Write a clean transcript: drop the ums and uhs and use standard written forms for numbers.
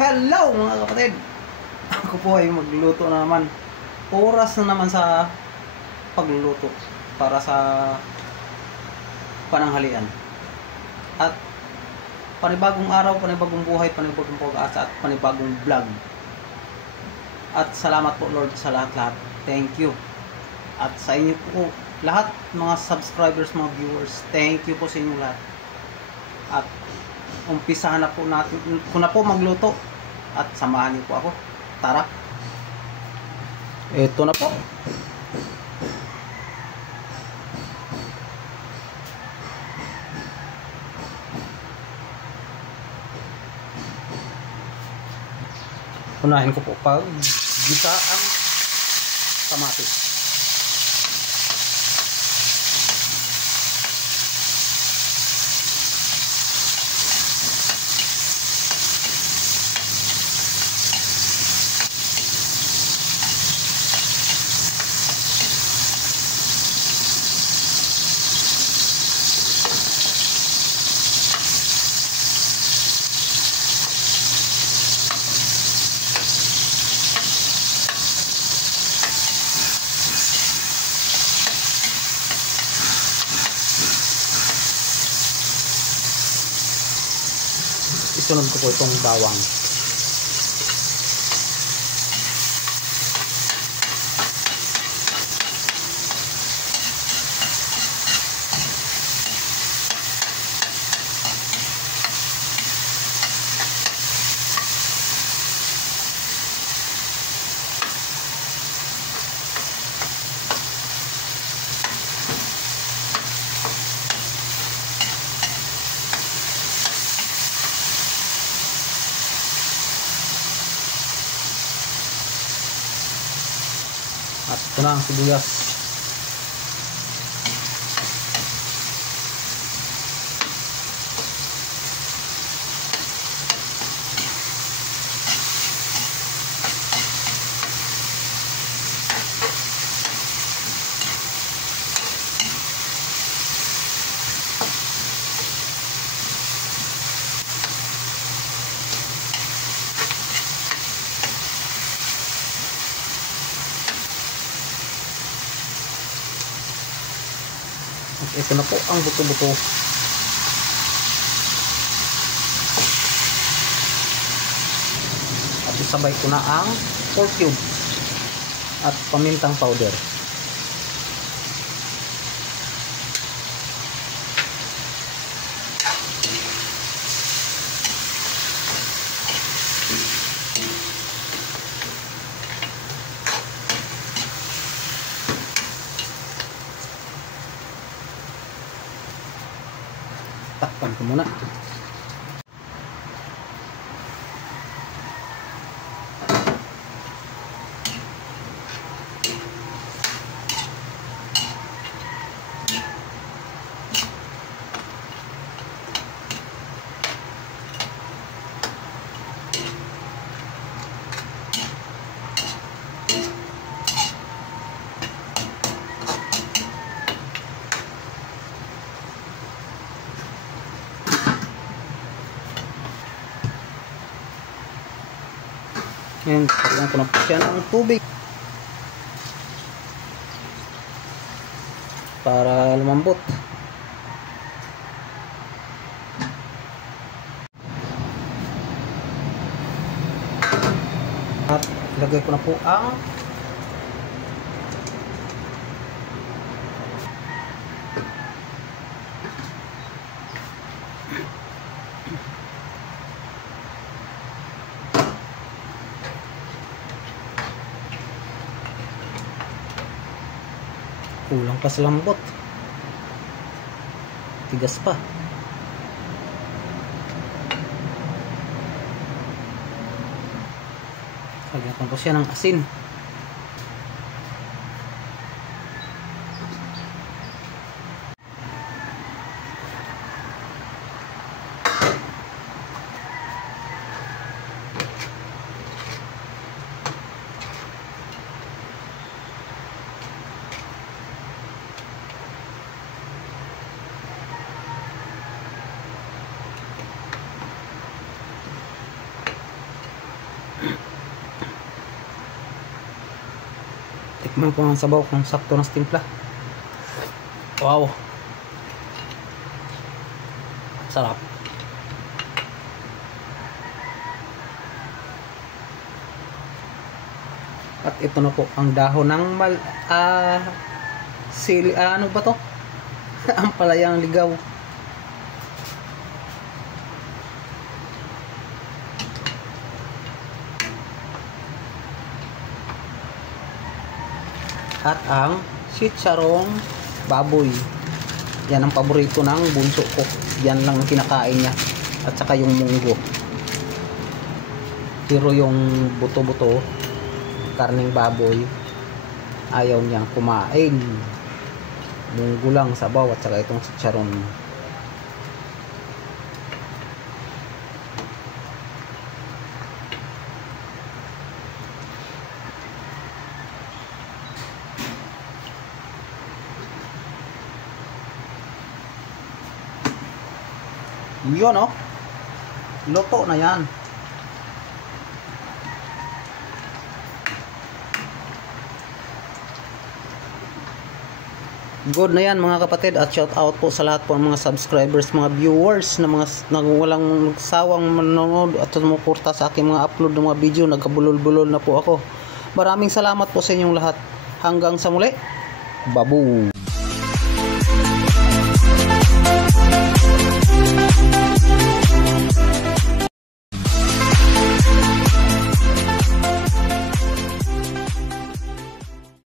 Hello mga kapatid! Ako po ay magluluto na naman. Oras na naman sa pagluluto para sa pananghalian. At panibagong araw, panibagong buhay, panibagong pag-asa at panibagong vlog. At salamat po Lord sa lahat-lahat. Thank you. At sa inyo po lahat, mga subscribers, mga viewers, thank you po sa inyo lahat. At umpisahan na po natin, kung na po magluto at samahan niyo po ako. Tara. Ito na po. Unahin ko po pag gisa ang kamatis. Isunod ko po itong bawang. At ito na ang sibuyas. At ito na po ang buto-buto. At isabay ko na ang pork cube at pamintang powder. Takpan ko muna. Ngayon, pagkaan ko na po siya ng tubig para lumambot. At ilagay ko na po ang kulang pa sa lambot, tigas pa. Lagyan ko po siya ng asin. Tikman ko ang sabaw kung sakto na timpla. Wow. Sarap. At ito na po ang dahon ng ano ba to? Ang palayang ligaw. At ang chicharong baboy. Yan ang paborito ng bunso ko. Yan lang ang kinakain niya. At saka yung munggo. Pero yung buto-buto, karning baboy, ayaw niyang kumain. Munggo lang sabaw at saka itong chicharon. Yun oh. Luto na yan. Good na yan mga kapatid, at shout out po sa lahat po ng mga subscribers, mga viewers na walang sawang manonood at sumuporta sa aking mga upload ng mga video. Nagkabulol-bulol na po ako. Maraming salamat po sa inyong lahat. Hanggang sa muli. Babu.